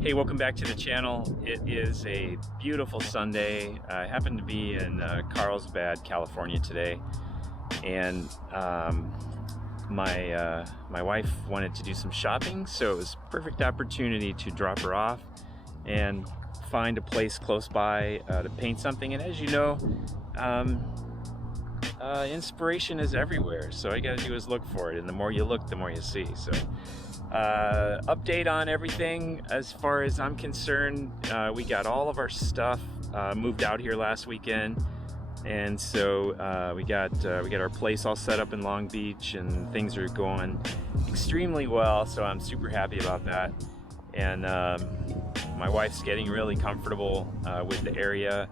Hey, welcome back to the channel. It is a beautiful Sunday. I happen to be in Carlsbad, California today, and my wife wanted to do some shopping, so it was a perfect opportunity to drop her off and find a place close by to paint something. And as you know, inspiration is everywhere, so all you gotta do is look for it, and the more you look, the more you see. So update on everything as far as I'm concerned. We got all of our stuff moved out here last weekend, and so we got our place all set up in Long Beach, and things are going extremely well, so I'm super happy about that. And my wife's getting really comfortable with the area,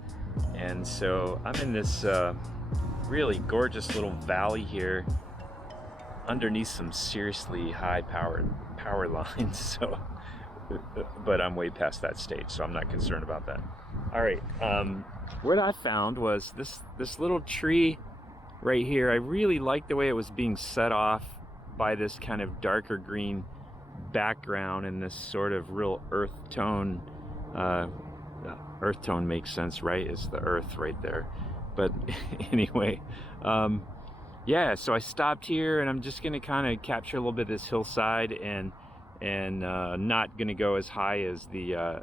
and so I'm in this really gorgeous little valley here underneath some seriously high power lines. So but I'm way past that stage, so I'm not concerned about that. All right, what I found was this little tree right here. I really liked the way it was being set off by this kind of darker green background and this sort of real earth tone. Earth tone makes sense, right? It's the earth right there. But anyway, yeah, so I stopped here, and I'm just gonna kind of capture a little bit of this hillside, and not gonna go as high as the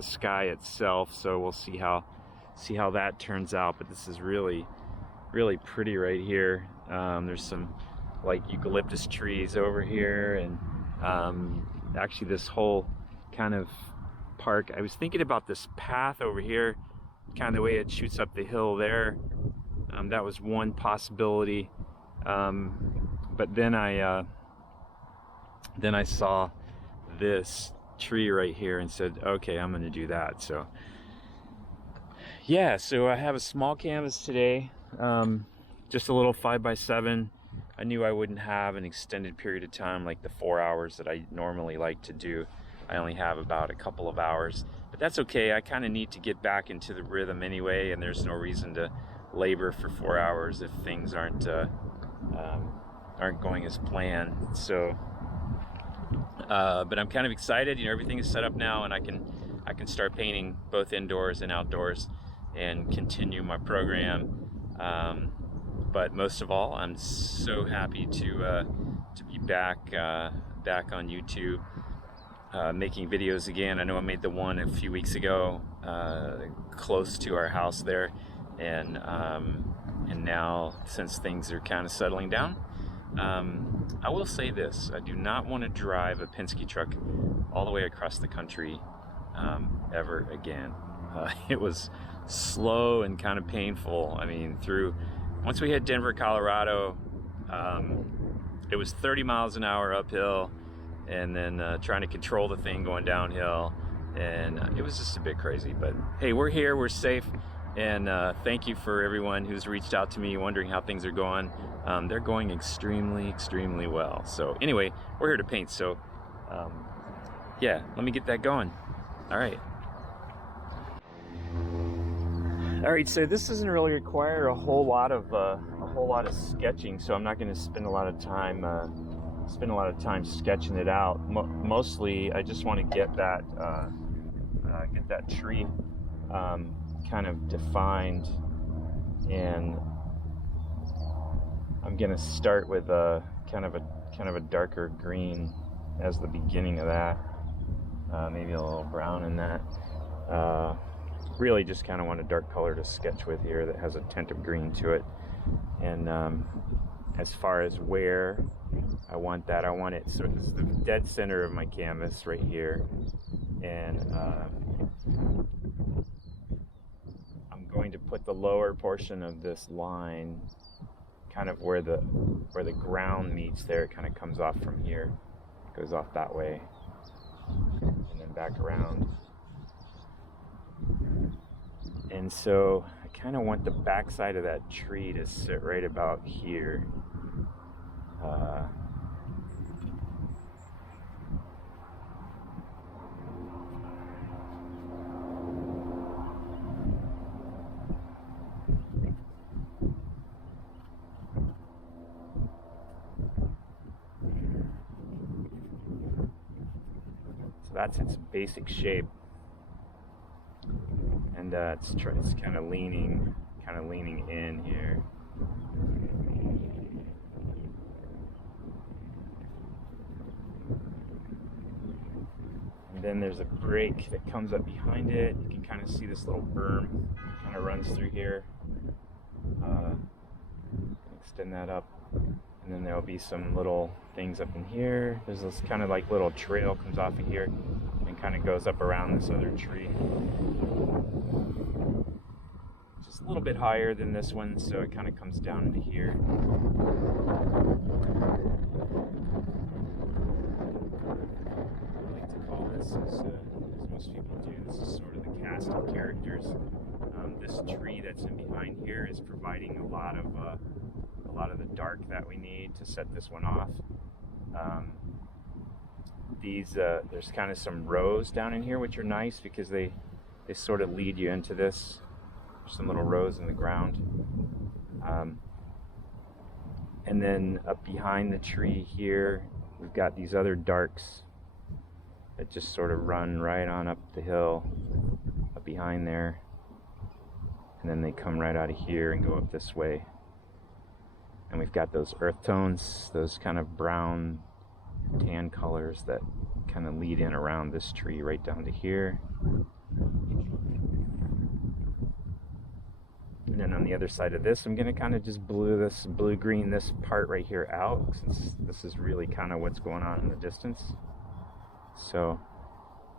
sky itself. So we'll see how that turns out. But this is really pretty right here. There's some like eucalyptus trees over here, and actually this whole kind of park. I was thinking about this path over here, kind of the way it shoots up the hill there. That was one possibility, but then I saw this tree right here and said, okay, I'm gonna do that. So yeah, so I have a small canvas today, just a little 5x7. I knew I wouldn't have an extended period of time like the 4 hours that I normally like to do. I only have about a couple of hours, but that's okay. I kind of need to get back into the rhythm anyway, and there's no reason to labor for 4 hours if things aren't going as planned. So but I'm kind of excited. You know, everything is set up now, and I can start painting both indoors and outdoors and continue my program. But most of all, I'm so happy to be back on YouTube, making videos again. I know I made the one a few weeks ago close to our house there, and now, since things are kind of settling down, I will say this: I do not want to drive a Penske truck all the way across the country ever again. It was slow and kind of painful. I mean, once we hit Denver, Colorado, it was 30 miles an hour uphill, and then trying to control the thing going downhill, and it was just a bit crazy. But hey, we're here, we're safe, and thank you for everyone who's reached out to me wondering how things are going. They're going extremely well. So anyway, we're here to paint, so yeah, let me get that going. All right, so this doesn't really require a whole lot of sketching, so I'm not going to spend a lot of time sketching it out. Mostly I just want to get that tree kind of defined, and I'm gonna start with a kind of a darker green as the beginning of that, maybe a little brown in that. Really just kind of want a dark color to sketch with here that has a tint of green to it. And as far as where I want it, so this is the dead center of my canvas right here, and I'm going to put the lower portion of this line kind of where the ground meets there. It kind of comes off from here, goes off that way, and then back around. And so I kind of want the backside of that tree to sit right about here. So that's its basic shape, and it's kind of leaning in here. And then there's a break that comes up behind it. You can kind of see this little berm kind of runs through here. Extend that up, and then there'll be some little things up in here. There's this kind of like little trail comes off of here and kind of goes up around this other tree. Just a little bit higher than this one, so it kind of comes down into here. I like to call this, as most people do, this is sort of the cast of characters. This tree that's in behind here is providing a lot of the dark that we need to set this one off. There's kind of some rows down in here, which are nice because they sort of lead you into this. There's some little rows in the ground. And then up behind the tree here, we've got these other darks that just sort of run right on up the hill, up behind there. And then they come right out of here and go up this way. And we've got those earth tones, those kind of brown tan colors that kind of lead in around this tree right down to here. And then on the other side of this, I'm going to kind of just blue-green this part right here out, since this is really kind of what's going on in the distance. So,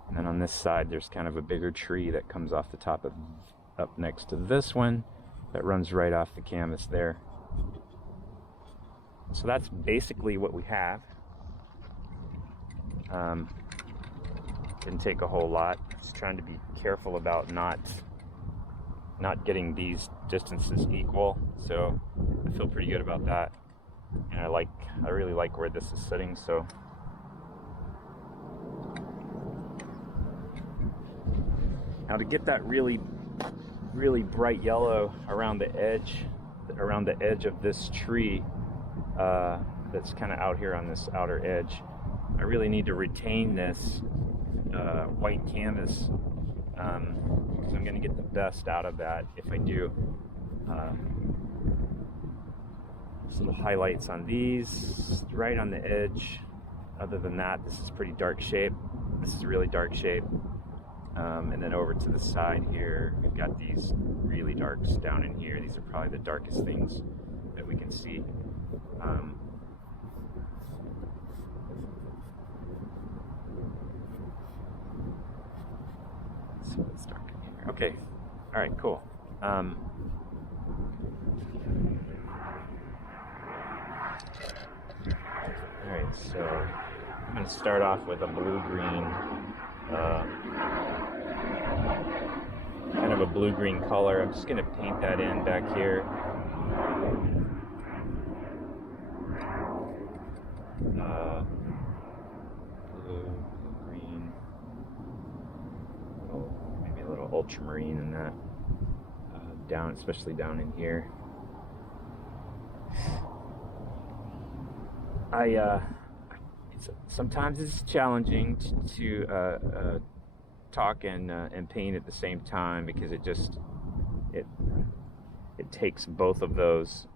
and then on this side, there's kind of a bigger tree that comes off the top of up next to this one that runs right off the canvas there. So that's basically what we have. Didn't take a whole lot. Just trying to be careful about not getting these distances equal. So I feel pretty good about that, and I really like where this is sitting. So now to get that really bright yellow around the edge of this tree that's kind of out here on this outer edge, I really need to retain this white canvas, because I'm going to get the best out of that if I do. So the highlights on these right on the edge. Other than that, this is pretty dark shape. This is a really dark shape. And then over to the side here, we've got these really darks down in here. These are probably the darkest things that we can see. So it's dark in here. Okay. All right. Cool. All right. So I'm going to start off with a blue-green. Kind of a blue-green color. I'm just going to paint that in back here. Blue, green, maybe a little ultramarine in that. Especially down in here. Sometimes it's challenging to talk and paint at the same time, because it takes both of those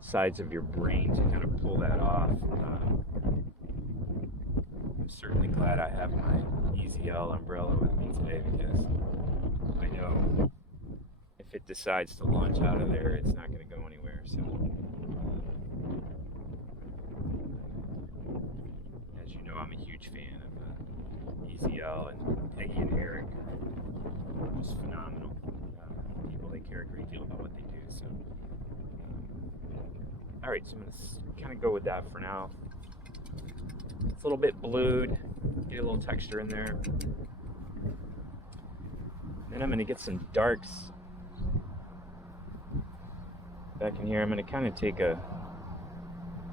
sides of your brain to kind of pull that off. I'm certainly glad I have my EZL umbrella with me today, because I know if it decides to launch out of there, it's not going to go anywhere. So as you know, I'm a huge fan of EZL, and Peggy and Eric are just phenomenal people. They care a great deal about what they do. So all right, so I'm going to kind of go with that for now. It's a little bit blued, get a little texture in there. Then I'm going to get some darks back in here. I'm going to kind of take a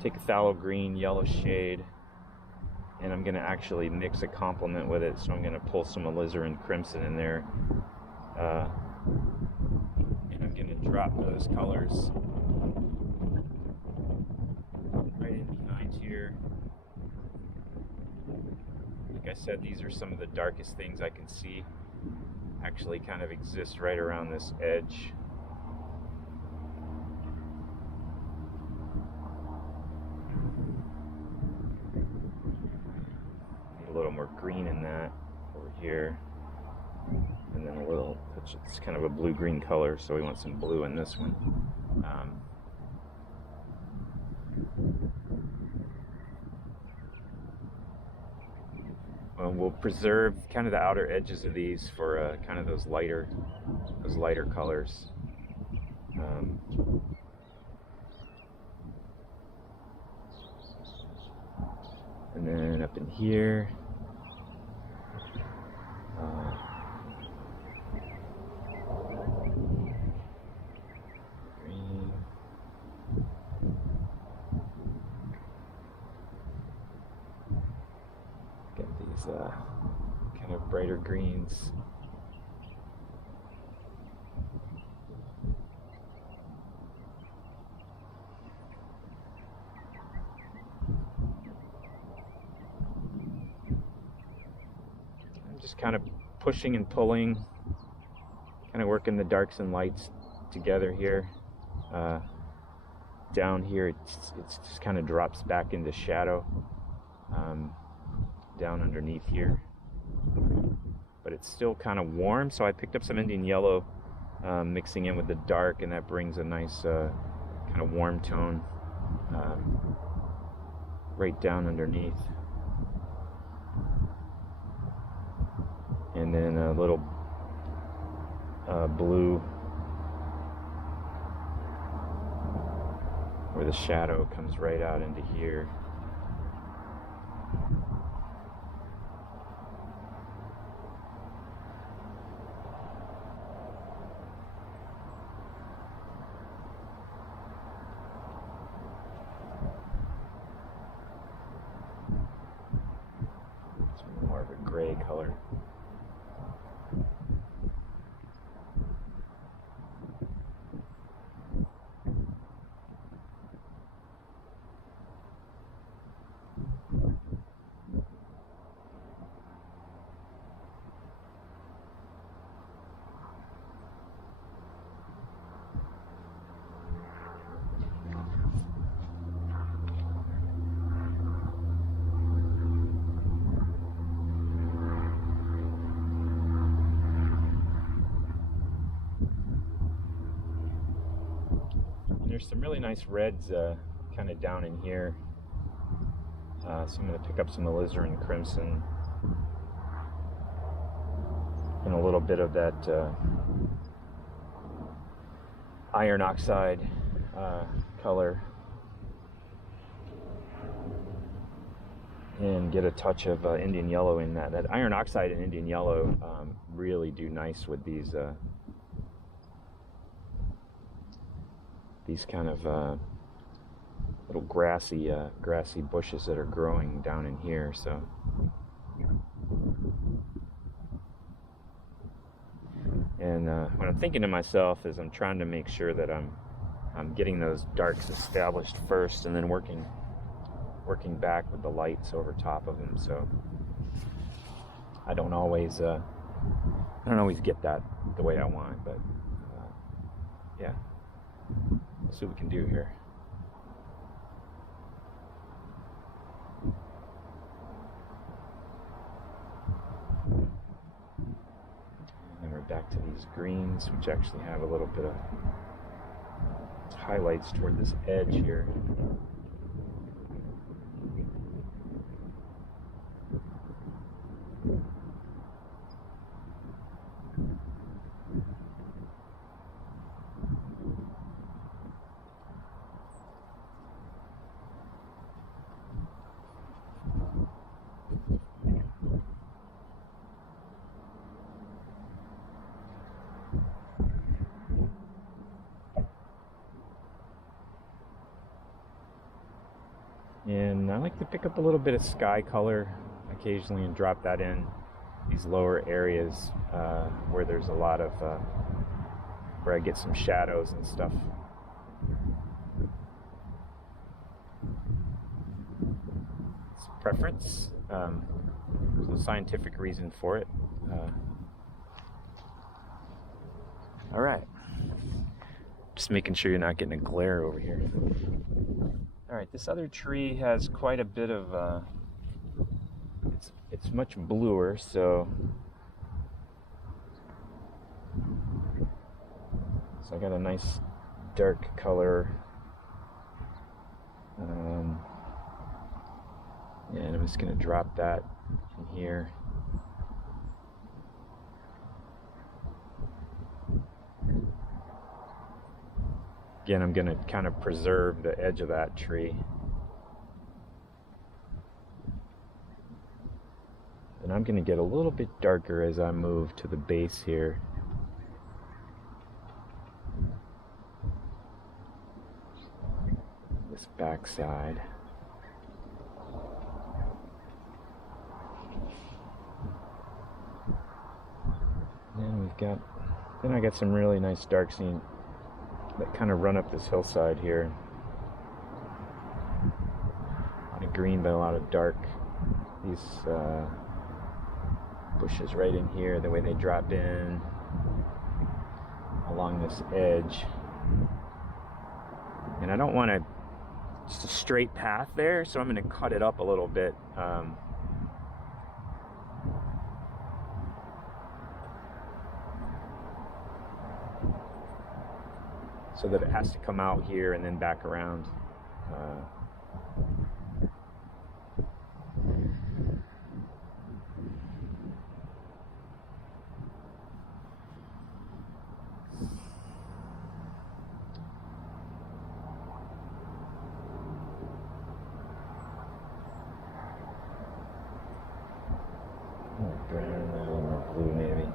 phthalo green, yellow shade, and I'm going to actually mix a complement with it. So I'm going to pull some alizarin crimson in there, and I'm going to drop those colors right in behind here. I said, these are some of the darkest things I can see. Actually kind of exist right around this edge. Need a little more green in that over here. And then a little, it's kind of a blue-green color, so we want some blue in this one. We'll preserve kind of the outer edges of these for kind of those lighter colors. And then up in here, green. Get these kind of brighter greens. Just kind of pushing and pulling, kind of working the darks and lights together here. Down here, it's just kind of drops back into shadow down underneath here. But it's still kind of warm, so I picked up some Indian yellow, mixing in with the dark, and that brings a nice kind of warm tone right down underneath. And then a little blue where the shadow comes right out into here. It's more of a gray color. There's some really nice reds kind of down in here. So I'm going to pick up some alizarin crimson and a little bit of that iron oxide color, and get a touch of Indian yellow in that. That iron oxide and Indian yellow really do nice with these kind of little grassy bushes that are growing down in here. So and what I'm thinking to myself is I'm trying to make sure that I'm getting those darks established first, and then working back with the lights over top of them. So I don't always get that the way I want, but yeah. Let's see what we can do here. And we're back to these greens, which actually have a little bit of highlights toward this edge here. And I like to pick up a little bit of sky color occasionally and drop that in these lower areas where there's a lot of where I get some shadows and stuff. It's preference. a scientific reason for it. All right. Just making sure you're not getting a glare over here. All right, this other tree has quite a bit of, it's much bluer, so I got a nice dark color. Yeah, and I'm just gonna drop that in here. Again, I'm gonna kind of preserve the edge of that tree. And I'm gonna get a little bit darker as I move to the base here. This back side. And then I got some really nice dark scene that kind of run up this hillside here. A lot of green, but a lot of dark. These bushes right in here, the way they drop in along this edge. And I don't want just a straight path there, so I'm going to cut it up a little bit. So that it has to come out here and then back around. Brown, a little more blue maybe.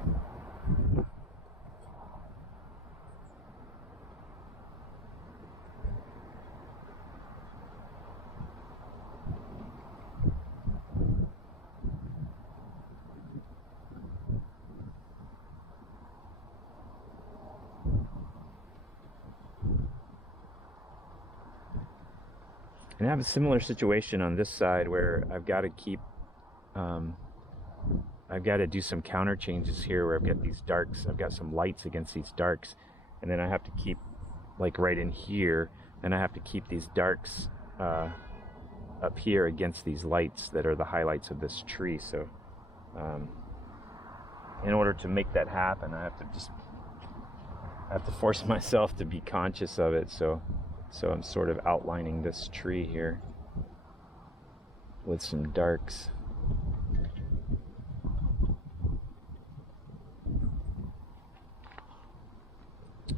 And I have a similar situation on this side where I've got to keep, I've got to do some counter changes here where I've got these darks, I've got some lights against these darks, and then I have to keep, like right in here, and I have to keep these darks up here against these lights that are the highlights of this tree. So in order to make that happen, I have to force myself to be conscious of it. So I'm sort of outlining this tree here with some darks.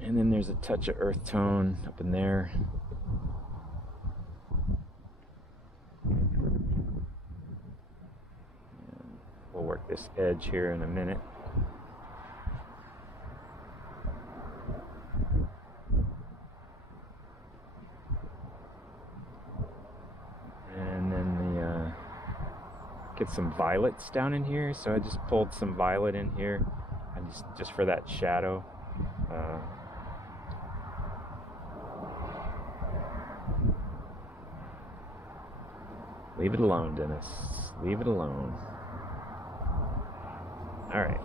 And then there's a touch of earth tone up in there. And we'll work this edge here in a minute. Get some violets down in here, so I just pulled some violet in here, and just for that shadow. Leave it alone, Dennis. Leave it alone. All right.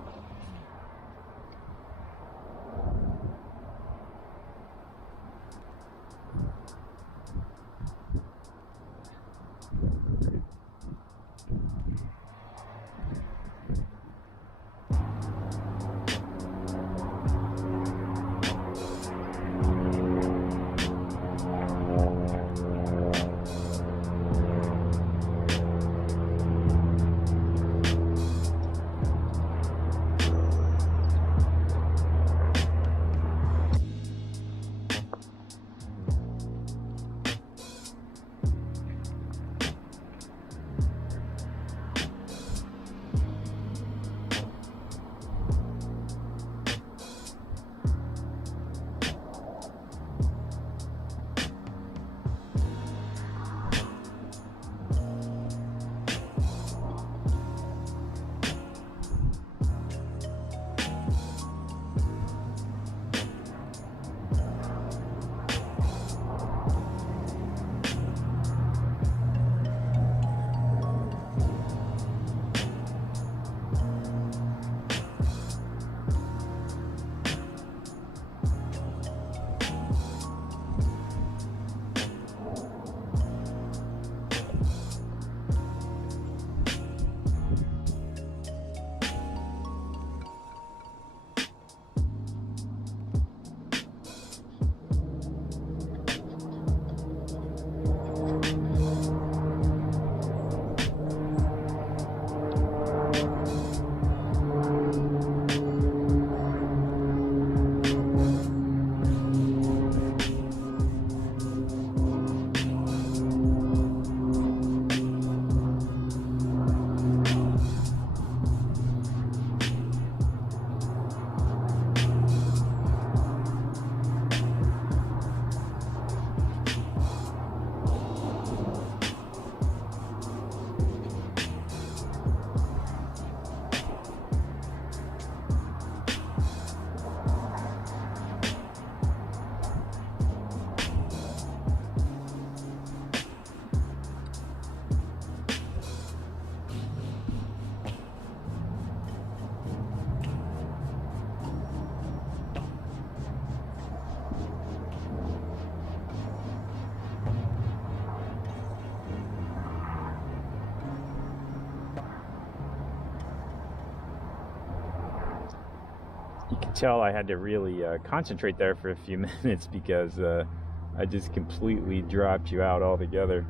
You can tell I had to really concentrate there for a few minutes because I just completely dropped you out altogether.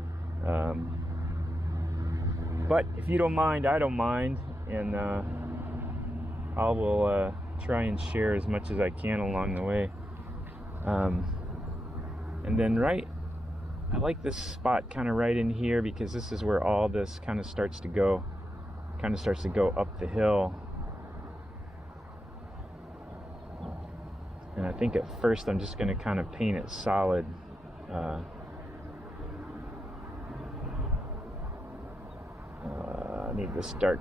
But if you don't mind, I don't mind, and I will try and share as much as I can along the way. And then I like this spot kind of right in here because this is where all this kind of starts to go up the hill. And I think at first I'm just going to kind of paint it solid. I need this dark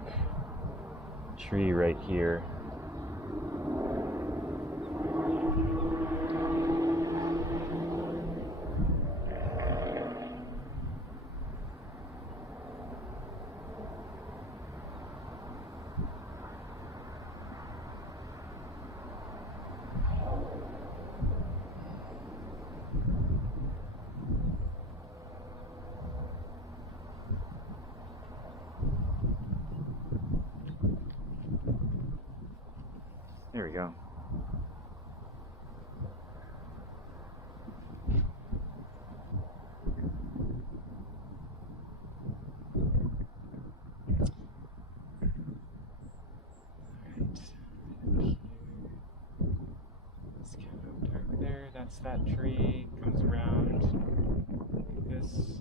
tree right here. There we go. It's kind of dark there. That's that tree. Comes around like this.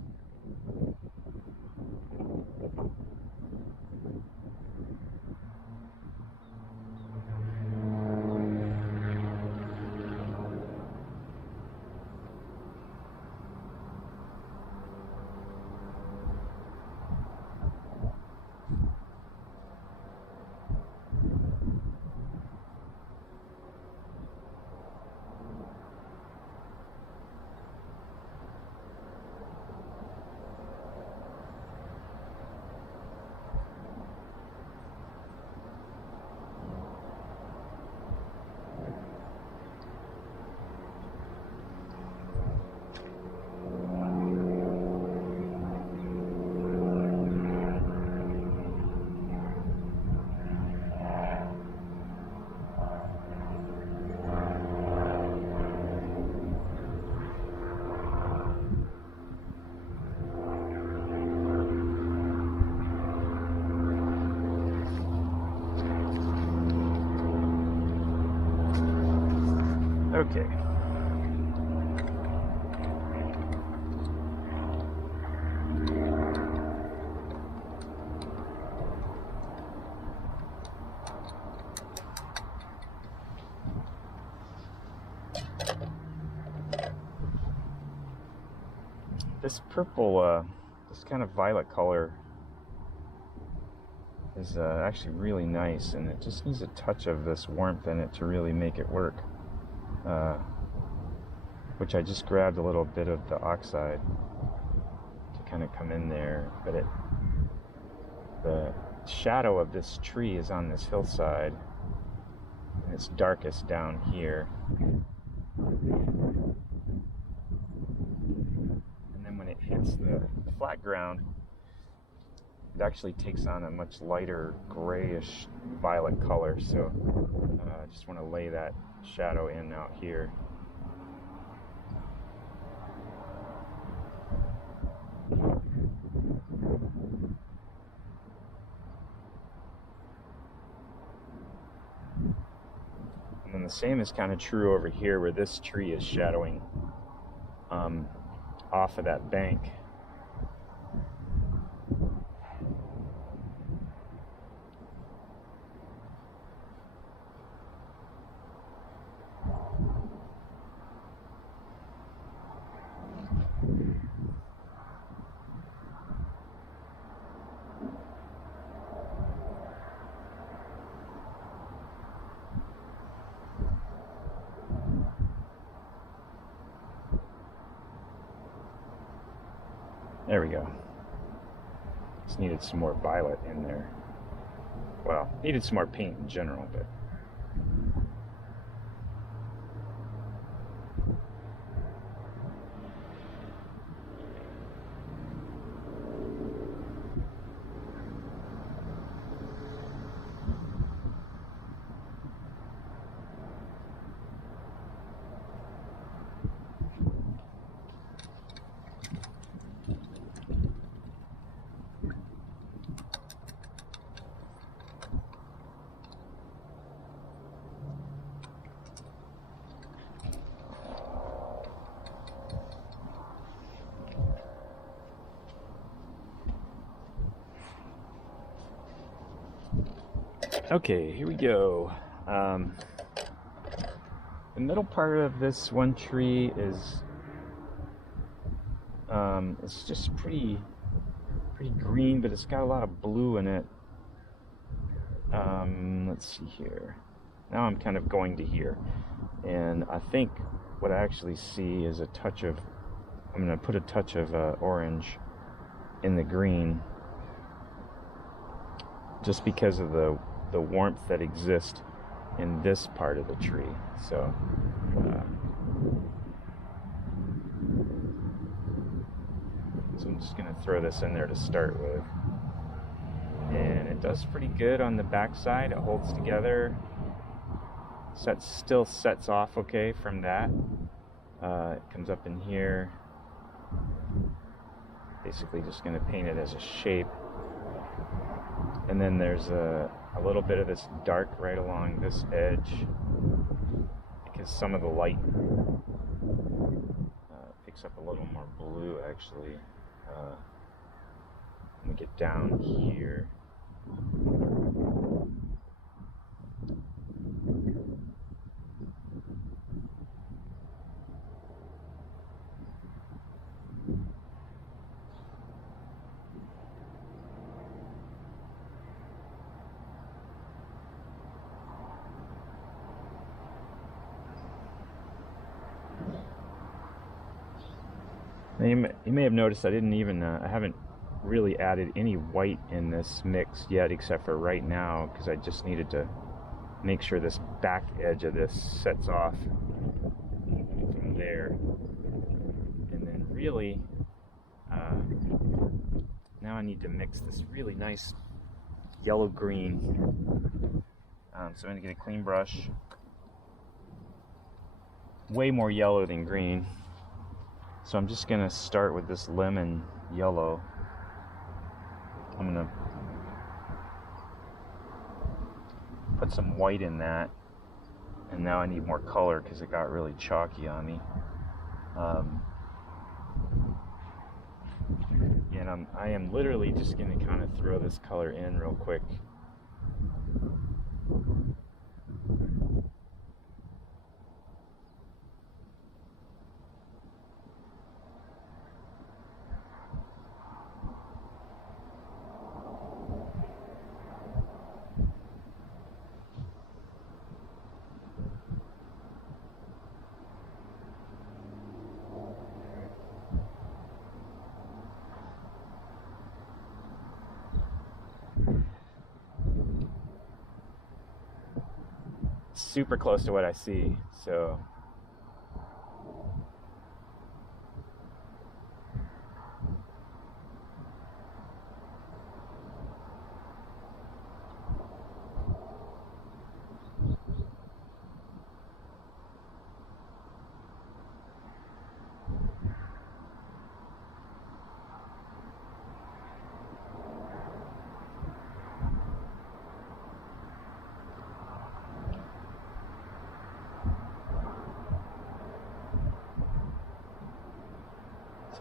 Okay. This purple, this kind of violet color is actually really nice, and it just needs a touch of this warmth in it to really make it work. Which I just grabbed a little bit of the oxide to kind of come in there, but the shadow of this tree is on this hillside, and it's darkest down here. And then when it hits the flat ground, it actually takes on a much lighter grayish violet color. So I just want to lay that shadow in out here. And then the same is kind of true over here where this tree is shadowing off of that bank. There we go. Just needed some more violet in there. Well, needed some more paint in general, but Okay, here we go. The middle part of this one tree is it's just pretty green, but it's got a lot of blue in it. Let's see here. Now I'm kind of going to here, and I think what I actually see is a touch of, I'm going to put a touch of orange in the green, just because of the warmth that exists in this part of the tree. So I'm just going to throw this in there to start with, and it does pretty good on the back side. It holds together, still sets off okay from that. It comes up in here. Basically just going to paint it as a shape, and then there's a little bit of this dark right along this edge, because some of the light picks up a little more blue actually. Let me get down here. You may have noticed I didn't even, I haven't really added any white in this mix yet, except for right now, because I just needed to make sure this back edge of this sets off from there. And then really, now I need to mix this really nice yellow-green. So I'm going to get a clean brush. Way more yellow than green. So I'm just going to start with this lemon yellow. I'm going to put some white in that. And now I need more color because it got really chalky on me. And I am literally just going to kind of throw this color in real quick. Super close to what I see, so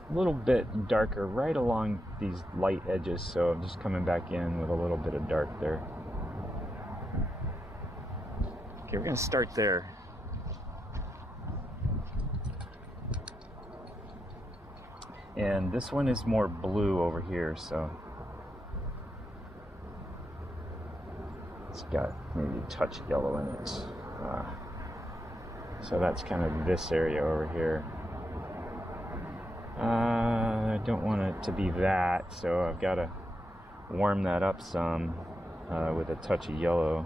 a little bit darker right along these light edges, so I'm just coming back in with a little bit of dark there. Okay, we're going to start there. And this one is more blue over here, so it's got maybe a touch of yellow in it. So that's kind of this area over here. I don't want it to be that, so I've got to warm that up some with a touch of yellow.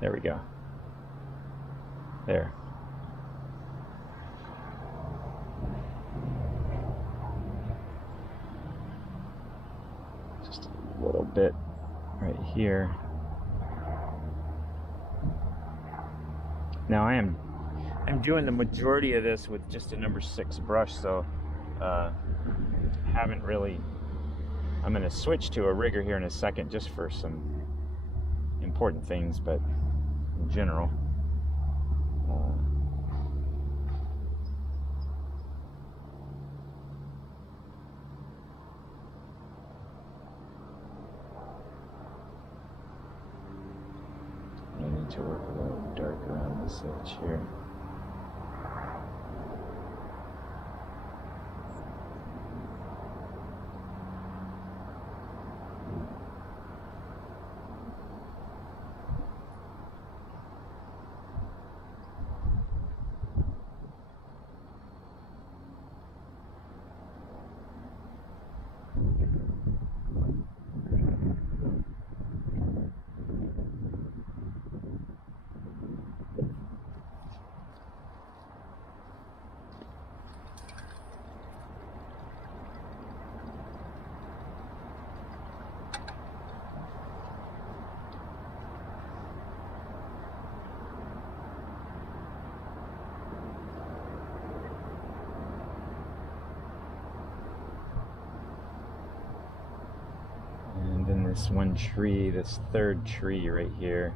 There we go. There. Just a little bit right here. Now I'm doing the majority of this with just a number 6 brush, so haven't really. I'm going to switch to a rigger here in a second just for some important things, but in general. to work a little dark around this edge here. And then this one tree, this third tree right here.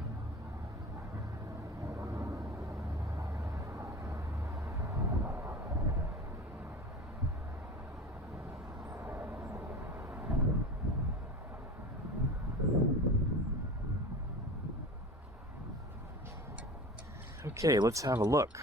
Okay, let's have a look.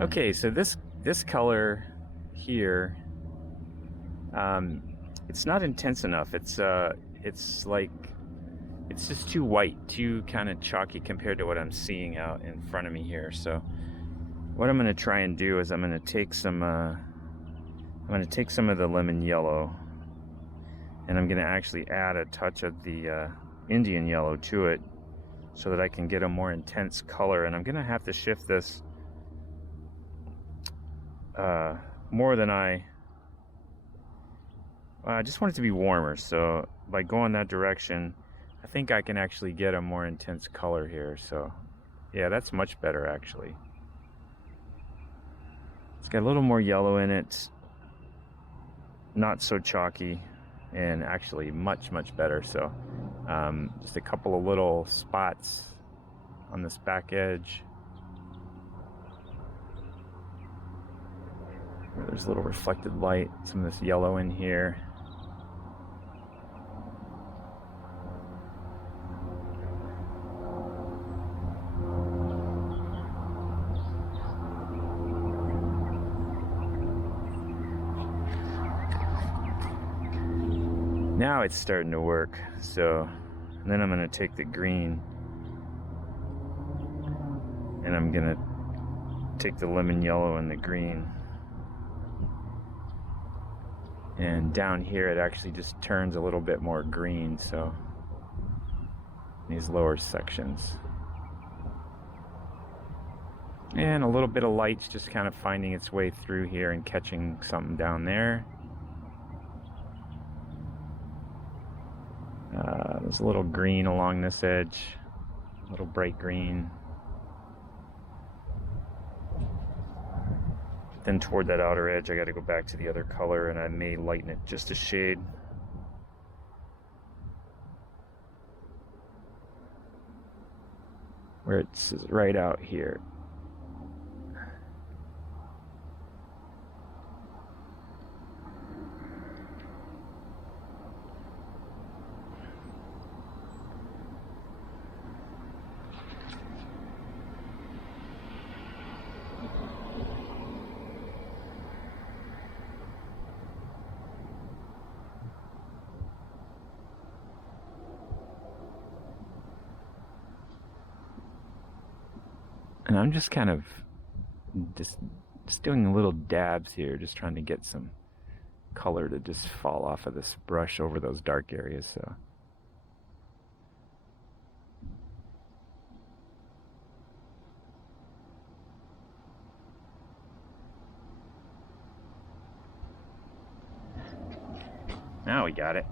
Okay, so this color here, it's not intense enough. It's like, it's just too white, too kind of chalky compared to what I'm seeing out in front of me here. So what I'm going to try and do is I'm going to take some of the lemon yellow, and I'm going to actually add a touch of the Indian yellow to it so that I can get a more intense color. And I'm going to have to shift this more than I just want it to be warmer. So by going that direction, I think I can actually get a more intense color here. So yeah, that's much better actually. It's got a little more yellow in it, not so chalky, and actually much better. So just a couple of little spots on this back edge. There's a little reflected light, some of this yellow in here. Now it's starting to work. So then I'm going to take the green and I'm going to take the lemon yellow and the green. And down here it actually just turns a little bit more green, so these lower sections. And a little bit of light's just kind of finding its way through here and catching something down there. There's a little green along this edge, a little bright green. Then toward that outer edge, I got to go back to the other color, and I may lighten it just a shade. Where it's right out here. And I'm just kind of just doing little dabs here, just trying to get some color to just fall off of this brush over those dark areas. So now we got it.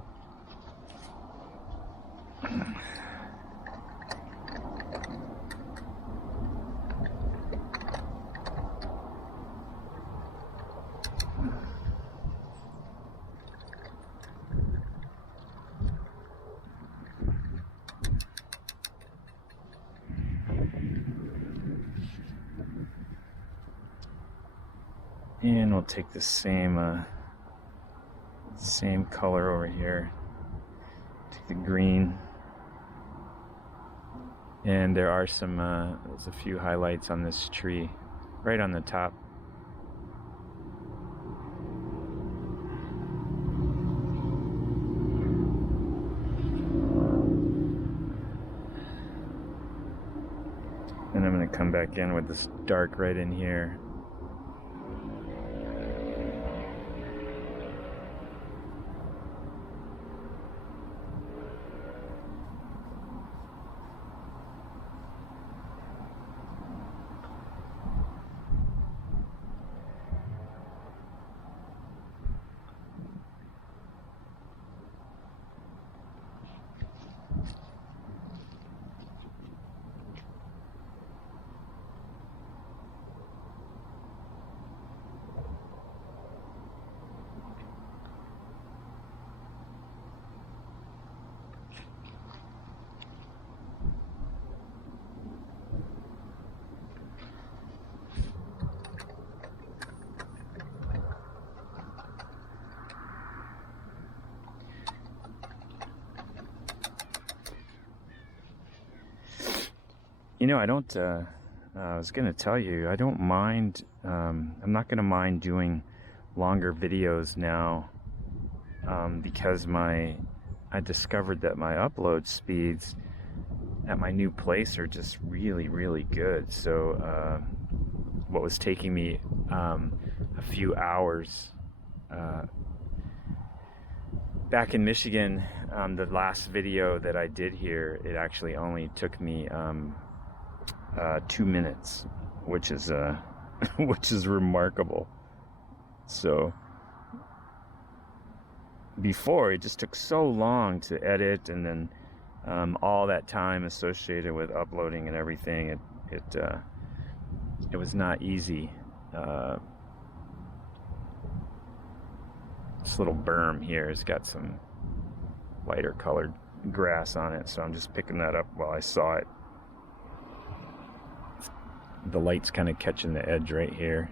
And we'll take the same color over here. Take the green. And there are there's a few highlights on this tree, right on the top. And I'm going to come back in with this dark right in here. You know, I was going to tell you, I don't mind, I'm not going to mind doing longer videos now, because I discovered that my upload speeds at my new place are just really, really good. So, what was taking me a few hours back in Michigan, the last video that I did here, it actually only took me 2 minutes, which is which is remarkable. So before, it just took so long to edit, and then all that time associated with uploading and everything, it was not easy. This little berm here has got some lighter colored grass on it, so I'm just picking that up while I saw it. The light's kind of catching the edge right here.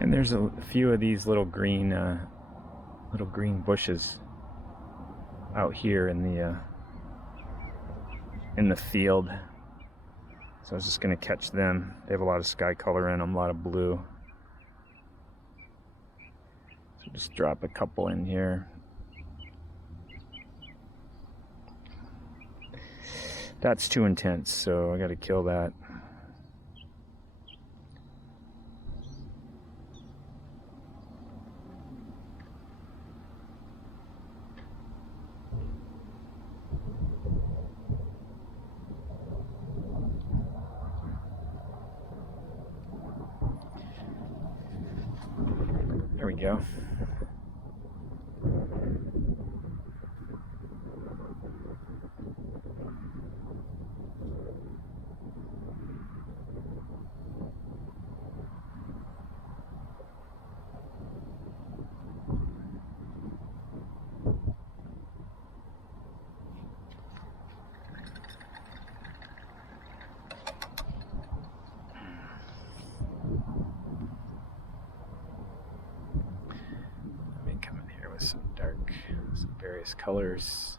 And there's a few of these little green bushes out here in the field. So I was just going to catch them. They have a lot of sky color in them, a lot of blue. So just drop a couple in here. That's too intense, so I got to kill that. There we go. Some dark, some various colors.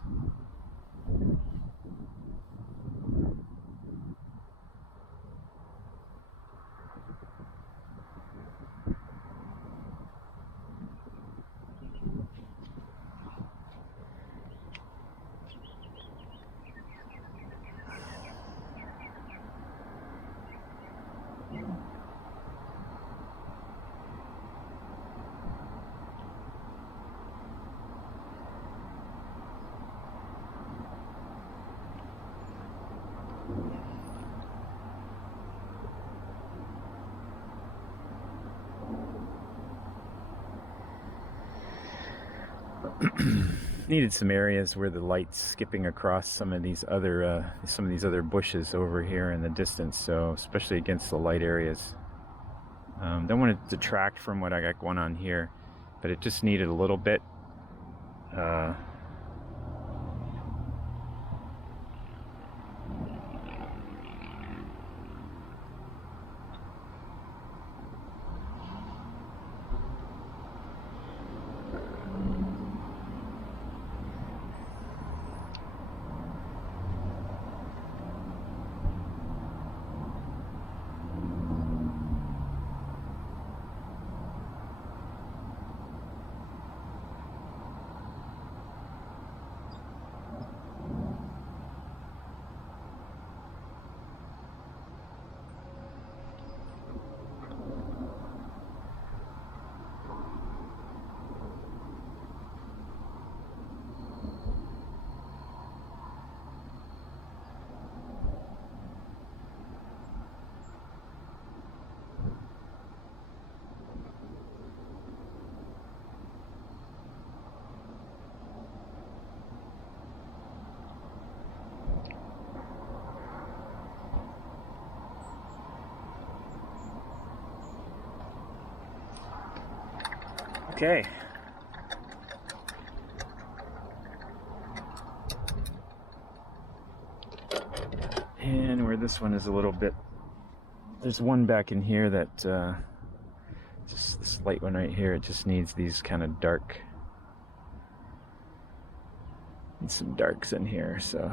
needed some areas where the light's skipping across some of these other bushes over here in the distance, so especially against the light areas. Don't want to detract from what I got going on here, but it just needed a little bit. Okay. And where this one is a little bit, there's one back in here that just this light one right here, it just needs these kind of dark, and some darks in here, so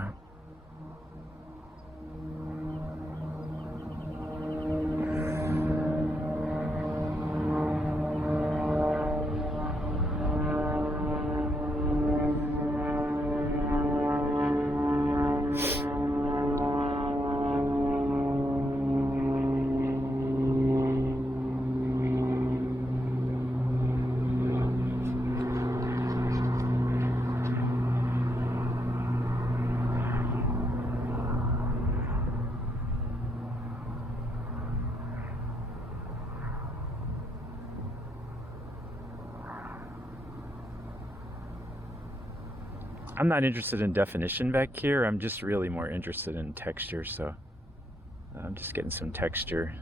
I'm not interested in definition back here. I'm just really more interested in texture, so I'm just getting some texture,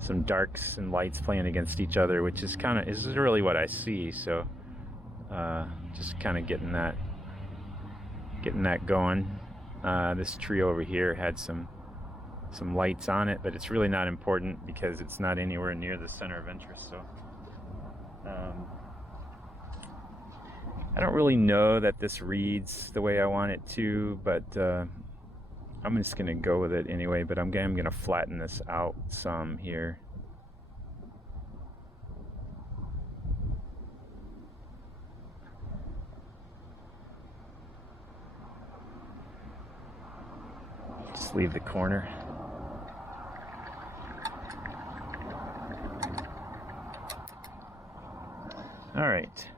some darks and lights playing against each other, which is really what I see. So just kind of getting that going. This tree over here had some lights on it, but it's really not important because it's not anywhere near the center of interest. So I don't really know that this reads the way I want it to, but I'm just going to go with it anyway, but I'm going to flatten this out some here. Just leave the corner. All right.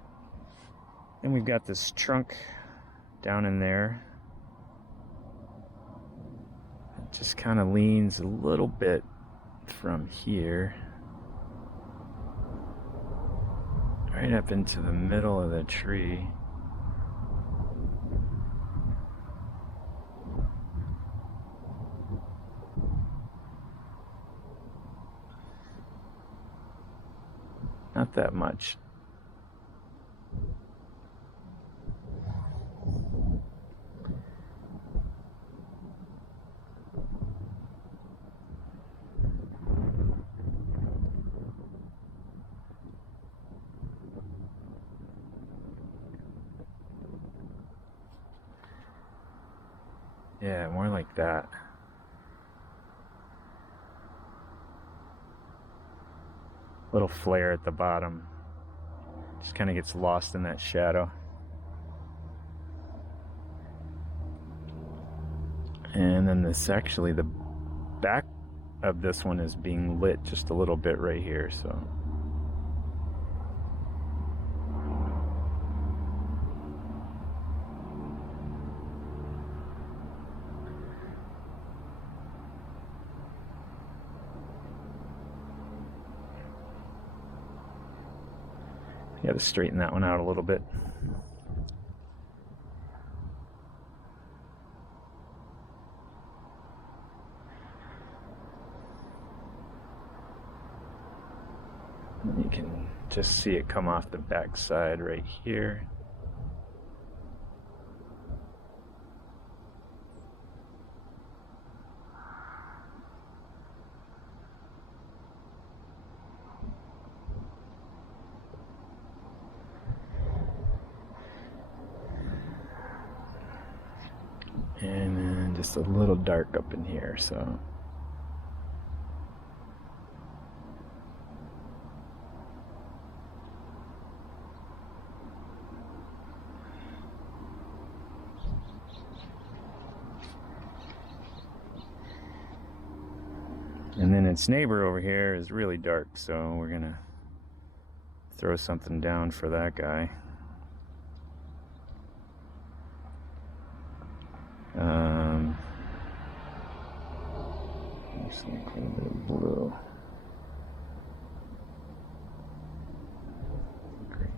Then we've got this trunk down in there. It just kind of leans a little bit from here right up into the middle of the tree. Not that much. Yeah, more like that. Little flare at the bottom. Just kind of gets lost in that shadow. And then the back of this one is being lit just a little bit right here, so. You got to straighten that one out a little bit. You can just see it come off the back side right here. And then just a little dark up in here, so. And then its neighbor over here is really dark, so we're gonna throw something down for that guy. Just gonna put a bit of blue. Great.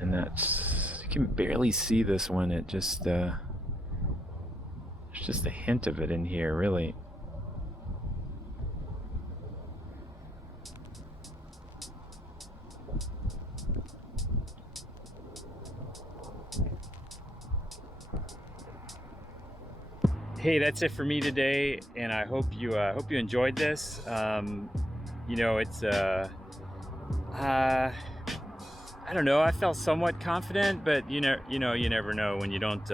And that's, you can barely see this one. It just there's just a hint of it in here, really. Hey, that's it for me today, and I hope you enjoyed this. You know, it's I don't know. I felt somewhat confident, but you never know when you don't.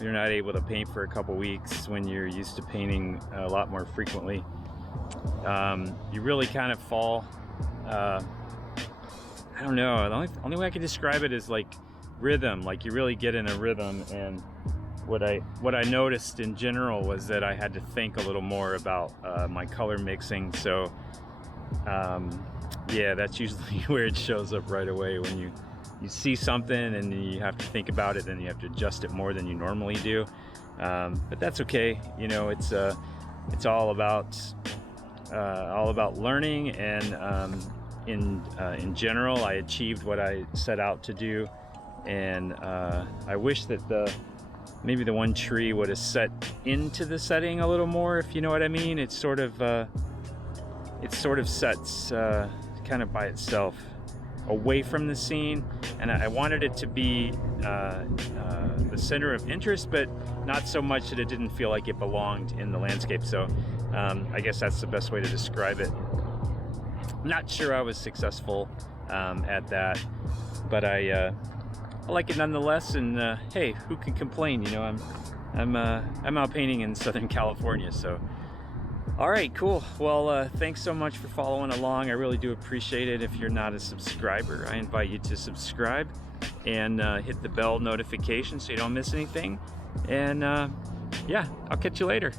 You're not able to paint for a couple weeks when you're used to painting a lot more frequently. You really kind of fall. I don't know. The only way I can describe it is like rhythm. Like you really get in a rhythm, and what I noticed in general was that I had to think a little more about my color mixing. So yeah, that's usually where it shows up right away, when you see something and you have to think about it, and you have to adjust it more than you normally do. But that's okay. You know, it's all about learning, and in general, I achieved what I set out to do, and I wish that maybe the one tree would have set into the setting a little more, if you know what I mean. It sort of sets kind of by itself away from the scene, and I wanted it to be the center of interest, but not so much that it didn't feel like it belonged in the landscape. So I guess that's the best way to describe it. I'm not sure I was successful at that, but I like it nonetheless. And hey, who can complain? You know, I'm out painting in Southern California, so. All right, cool. Well, thanks so much for following along. I really do appreciate it. If you're not a subscriber, I invite you to subscribe and hit the bell notification so you don't miss anything. And yeah, I'll catch you later.